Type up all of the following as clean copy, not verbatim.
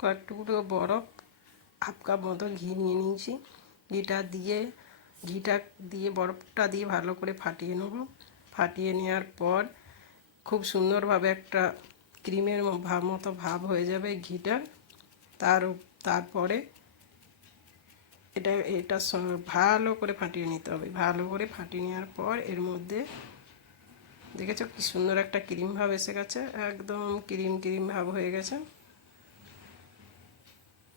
কয়েক টুকরো বরফ, হাফ কাপ মতো ঘি নিয়ে নিয়েছি। ঘিটা দিয়ে বরফটা দিয়ে ভালো করে ফাটিয়ে নেব। ফাটিয়ে নেওয়ার পর খুব সুন্দরভাবে একটা ক্রিমের ভাব হয়ে যাবে ঘিটা। তারপরে এটা ভালো করে ফাটিয়ে নিতে হবে। ভালো করে ফাটিয়ে নেওয়ার পর এর মধ্যে দেখেছো কি সুন্দর একটা ক্রিম ভাব এসে গেছে, একদম ক্রিম ভাব হয়ে গেছে।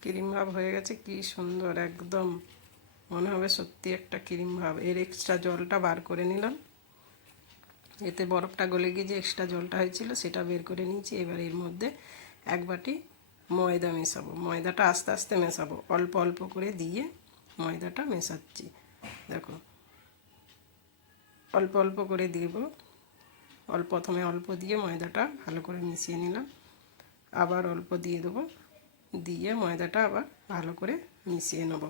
ক্রিম ভাব হয়ে গেছে, কি সুন্দর, একদম মনে হবে সত্যি একটা ক্রিম ভাব। এর এক্সট্রা জলটা বার করে নিলাম। এতে বরফটা গলে গিয়ে যে এক্সট্রা জলটা হয়েছিল সেটা বের করে নিয়েছি। এবার এর মধ্যে এক বাটি ময়দা মেশাবো। ময়দাটা আস্তে আস্তে মেশাবো, অল্প অল্প করে দিয়ে ময়দাটা মেশাচ্ছি। দেখো অল্প অল্প করে দিব। প্রথমে অল্প দিয়ে ময়দাটা ভালো করে মিশিয়ে নিলাম। আবার অল্প দিয়ে দেবো, দিয়ে ময়দাটা আবার ভালো করে মিশিয়ে নেব।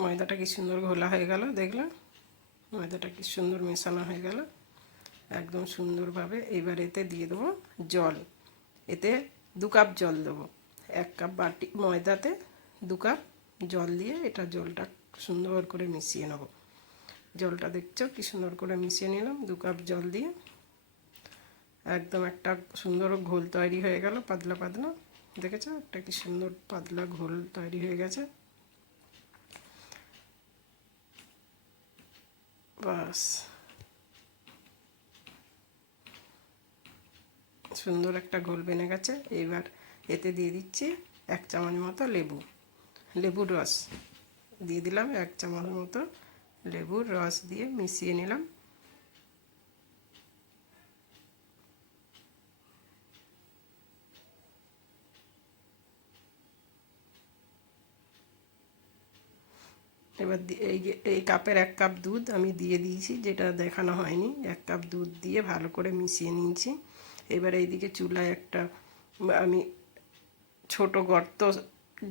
ময়দাটা কি সুন্দর ঘোলা হয়ে গেল, দেখলে ময়দাটা কি সুন্দর মেশানো হয়ে গেল একদম সুন্দরভাবে। এবার এতে দিয়ে দেবো জল। এতে 2 কাপ জল দেবো। 1 কাপ বাটি ময়দাতে 2 কাপ জল দিয়ে এটা জলটা সুন্দর করে মিশিয়ে নেব। জলটা দেখছো কি সুন্দর করে মিশিয়ে নিলাম 2 কাপ জল দিয়ে। একদম একটা সুন্দর ঘোল তৈরি হয়ে গেল, পাতলা পাতলা। দেখেছো একটা কি সুন্দর পাতলা ঘোল তৈরি হয়ে গেছে। বাস, সুন্দর একটা ঘোল বেনে গেছে। এবার এতে দিয়ে দিচ্ছি 1 চামচ মতো লেবুর রস দিয়ে দিলাম। 1 চামচ মতো লেবুর রস দিয়ে মিশিয়ে নিলাম। এবার এই কাপের 1 কাপ দুধ আমি দিয়ে দিয়েছি, যেটা দেখানো হয়নি। 1 কাপ দুধ দিয়ে ভালো করে মিশিয়ে নিয়েছি। এবার এইদিকে চুলায় একটা আমি ছোট গর্ত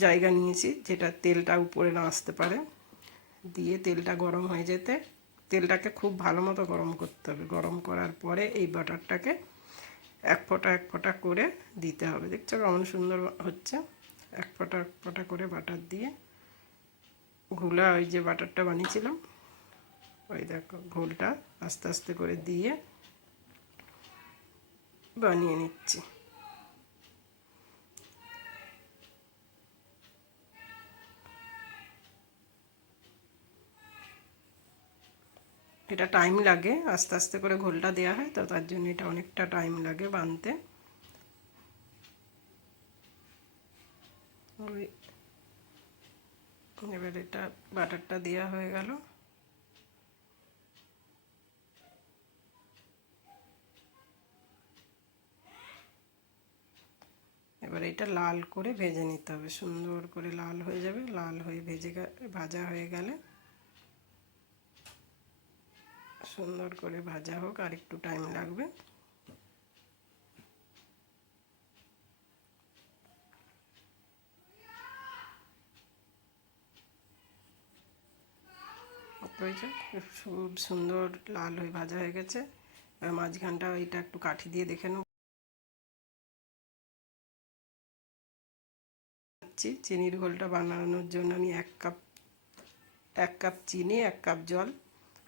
জায়গা নিয়েছি, যেটা তেলটা উপরে না আসতে পারে। দিয়ে তেলটা গরম হয়ে যেতে তেলটাকে খুব ভালো মতো গরম করতে হবে। গরম করার পরে এই বাটারটাকে এক ফোঁটা করে দিতে হবে। দেখছো কেমন সুন্দর হচ্ছে। এক ফোঁটা করে বাটার দিয়ে ঘোলা ওই যে বাটারটা বানিয়েছিলাম, ওই দেখো ঘোলটা আস্তে আস্তে করে দিয়ে বানিয়ে নিচ্ছি। এটা টাইম লাগে, আস্তে আস্তে করে ঘোলটা দেওয়া হয় তো, তার জন্য এটা অনেকটা টাইম লাগে বানতে। ওই এবার এটা বাটারটা দেওয়া হয়ে গেল। এবার এটা লাল করে ভেজে নিতে হবে, সুন্দর করে লাল হয়ে যাবে। লাল হয়ে ভাজা হয়ে গেলে সুন্দর করে ভাজা হোক, আর একটু টাইম লাগবে। হয়েছে খুব সুন্দর লাল হয়ে ভাজা হয়ে গেছে। মাঝখানটা এটা একটু কাঠি দিয়ে দেখে নেব। চিনির ঘোলটা বানানোর জন্য আমি 1 কাপ চিনি 1 কাপ জল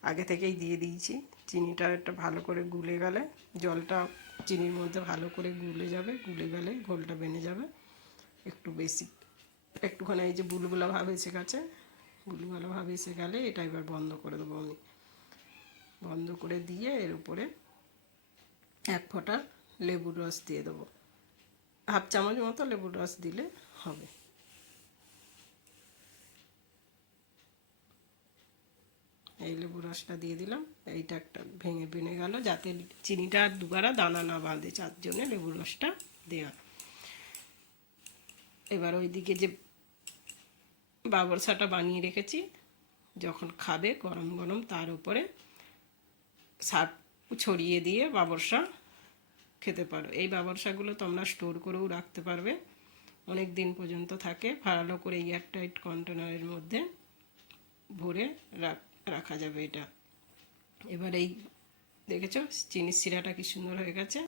আগে থেকেই দিয়ে দিয়েছি। চিনিটা একটা ভালো করে গুলে গেলে জলটা চিনির মধ্যে ভালো করে গুলে যাবে। গুলে গেলে ঘোলটা বেনে যাবে একটু বেশি। একটুখানি এই যে বুলবুলা ভাব এসে গেছে, বুলবুলা ভাব এসে গেলে এটা এবার বন্ধ করে দেবো আমি। বন্ধ করে দিয়ে এর উপরে 1 ফোঁটা লেবুর রস দিয়ে দেবো। হাফ চামচ মতো লেবুর রস দিলে হবে। এই লেবুর রসটা দিয়ে দিলাম। এইটা একটা ভেঙে বেনে গেল, যাতে চিনিটা আর দুবারা দানা না বাঁধে, তার জন্য লেবুর রসটা দেওয়া। এবার ওইদিকে যে বাবরসাটা বানিয়ে রেখেছি, যখন খাবে গরম গরম তার উপরে ছড়িয়ে দিয়ে বাবরসা খেতে পারো। এই বাবরসাগুলো তোমরা স্টোর করেও রাখতে পারবে, অনেক দিন পর্যন্ত থাকে। ভালো করে এয়ারটাইট কন্টেনারের মধ্যে ভরে রাখা যাবে এটা। এবার এই দেখেছো চিনির শিরাটা কি সুন্দর হয়ে গেছে।